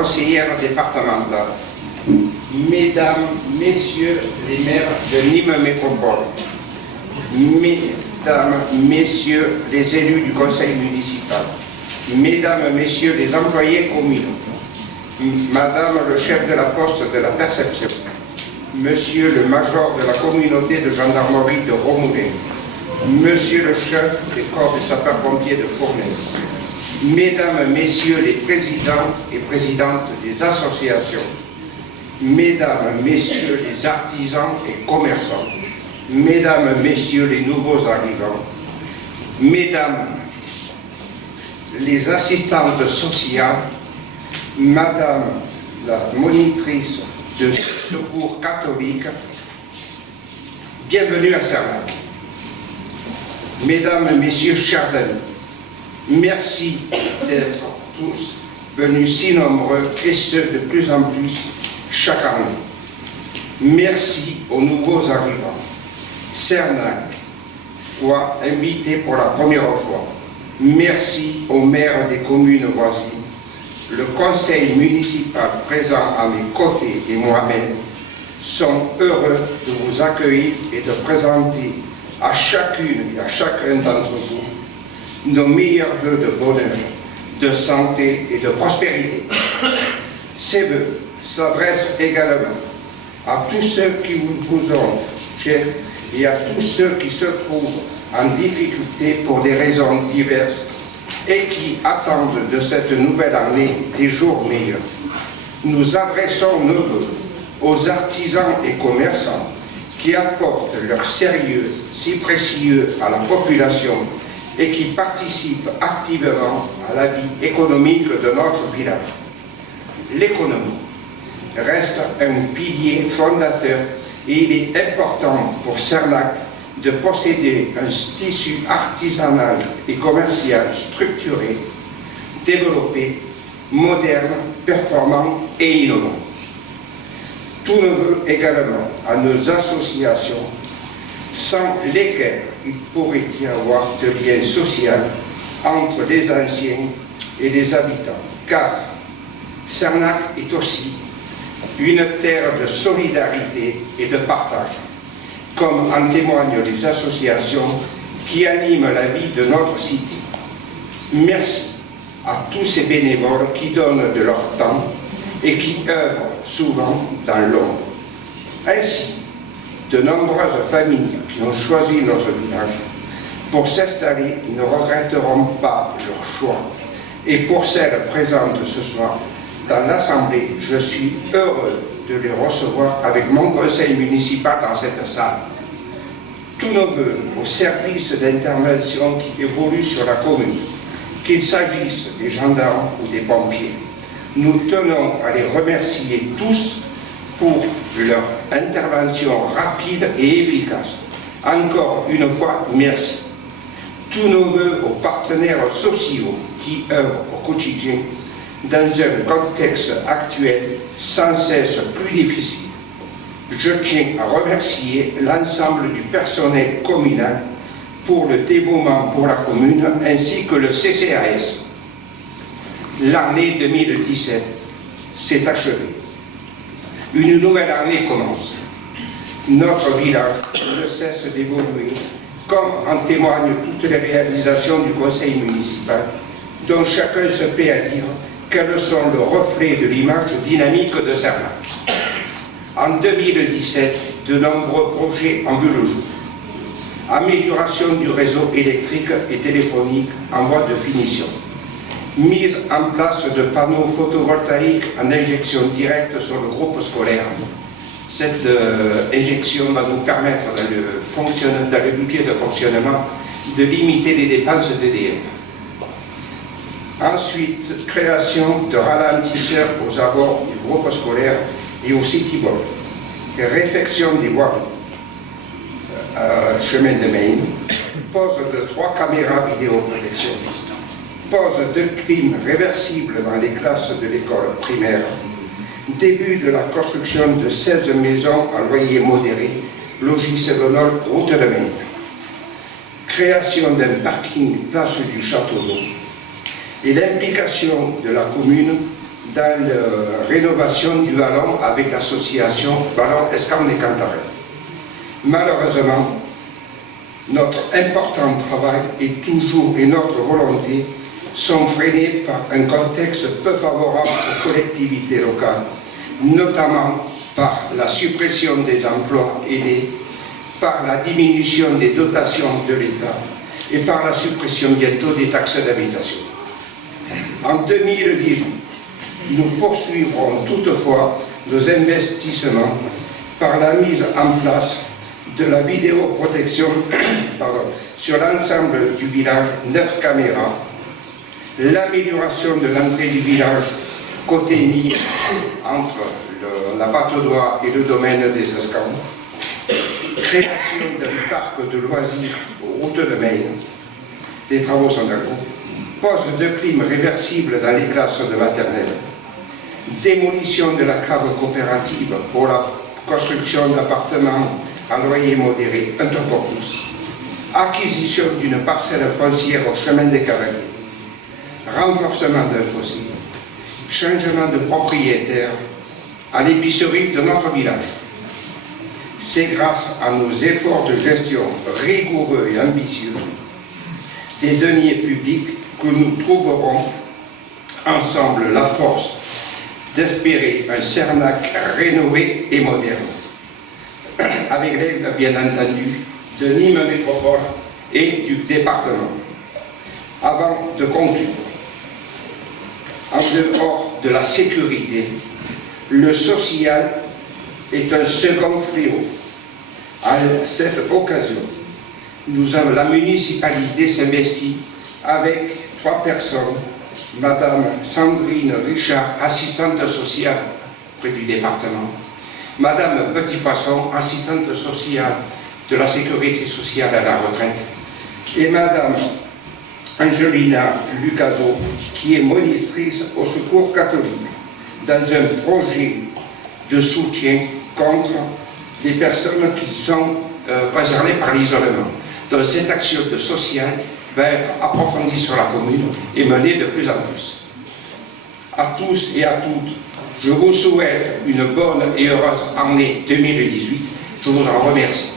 conseillère départementale, Mesdames, Messieurs les maires de Nîmes Métropole, Mesdames, Messieurs les élus du conseil municipal, Mesdames, Messieurs les employés communaux, Madame le chef de la poste de la perception, Monsieur le major de la communauté de gendarmerie de Romoulin, Monsieur le chef des corps des sapeurs-pompiers de Fournaise, Mesdames, Messieurs les présidents et présidentes des associations, Mesdames, Messieurs les artisans et commerçants, Mesdames, Messieurs les nouveaux arrivants, Mesdames les assistantes sociales, Madame la monitrice de secours catholique, bienvenue à Sernac. Mesdames, Messieurs, chers amis, merci d'être tous venus si nombreux et ce de plus en plus chaque année. Merci aux nouveaux arrivants. Sernac, invité pour la première fois. Merci aux maires des communes voisines. Le conseil municipal présent à mes côtés et moi-même sont heureux de vous accueillir et de présenter à chacune et à chacun d'entre vous nos meilleurs vœux de bonheur, de santé et de prospérité. Ces vœux s'adressent également à tous ceux qui vous ont chers et à tous ceux qui se trouvent en difficulté pour des raisons diverses et qui attendent de cette nouvelle année des jours meilleurs. Nous adressons nos vœux aux artisans et commerçants qui apportent leur sérieux si précieux à la population et qui participent activement à la vie économique de notre village. L'économie reste un pilier fondateur et il est important pour Sernac de posséder un tissu artisanal et commercial structuré, développé, moderne, performant et innovant. Tous nos vœux également à nos associations, sans lesquelles il pourrait y avoir de lien social entre les anciens et les habitants, car Sernac est aussi une terre de solidarité et de partage, comme en témoignent les associations qui animent la vie de notre cité. Merci à tous ces bénévoles qui donnent de leur temps et qui œuvrent souvent dans l'ombre. Ainsi, de nombreuses familles qui ont choisi notre village pour s'installer ne regretteront pas leur choix. Et pour celles présentes ce soir dans l'Assemblée, je suis heureux de les recevoir avec mon conseil municipal dans cette salle. Tous nos vœux au service d'intervention qui évoluent sur la commune, qu'il s'agisse des gendarmes ou des pompiers. Nous tenons à les remercier tous pour leur intervention rapide et efficace. Encore une fois, merci. Tous nos vœux aux partenaires sociaux qui œuvrent au quotidien dans un contexte actuel sans cesse plus difficile. Je tiens à remercier l'ensemble du personnel communal pour le dévouement pour la commune ainsi que le CCAS. L'année 2017 s'est achevée. Une nouvelle année commence. Notre village ne cesse d'évoluer, comme en témoignent toutes les réalisations du conseil municipal, dont chacun se plaît à dire qu'elles sont le reflet de l'image dynamique de Sernac. En 2017, de nombreux projets ont vu le jour. Amélioration du réseau électrique et téléphonique en voie de finition. Mise en place de panneaux photovoltaïques en injection directe sur le groupe scolaire. Cette injection va nous permettre, dans le budget de fonctionnement, de limiter les dépenses d'EDF. Ensuite, création de ralentisseurs aux abords du groupe scolaire et au city-ball. Réfection des voies, chemin de Maine. Pose de 3 caméras vidéoprotection. Pose de clim réversible dans les classes de l'école primaire. Début de la construction de 16 maisons à loyer modéré, logis Sévenol, route de Maine. Création d'un parking place du Château d'Eau. Et l'implication de la commune dans la rénovation du vallon avec l'association Vallon Escarne et Cantarelle. Malheureusement, notre important travail et notre volonté sont freinés par un contexte peu favorable aux collectivités locales, notamment par la suppression des emplois aidés, par la diminution des dotations de l'État et par la suppression bientôt des taxes d'habitation. En 2018, nous poursuivrons toutefois nos investissements par la mise en place de la vidéoprotection sur l'ensemble du village, 9 caméras, l'amélioration de l'entrée du village côté Nîmes entre la Batte-d'Oie et le domaine des Escarnes, création d'un parc de loisirs aux routes de Maine, les travaux sont en cours, pose de clim réversible dans les classes de maternelle, démolition de la cave coopérative pour la construction d'appartements à loyer modéré, un tour pour tous, acquisition d'une parcelle foncière au chemin des cavaliers, renforcement d'un fossé, changement de propriétaire à l'épicerie de notre village. C'est grâce à nos efforts de gestion rigoureux et ambitieux des deniers publics que nous trouverons ensemble la force d'espérer un Cernac rénové et moderne, avec l'aide, bien entendu, de Nîmes Métropole et du département. Avant de conclure, en dehors de la sécurité, le social est un second fléau. À cette occasion, la municipalité s'investit avec 3 personnes, Madame Sandrine Richard, assistante sociale près du département, Madame Petit-Poisson, assistante sociale de la sécurité sociale à la retraite, et Madame Angelina Lucaso, qui est monitrice au secours catholique, dans un projet de soutien contre les personnes qui sont concernées par l'isolement. Donc cette action de sociale va être approfondie sur la commune et menée de plus en plus. À tous et à toutes, je vous souhaite une bonne et heureuse année 2018. Je vous en remercie.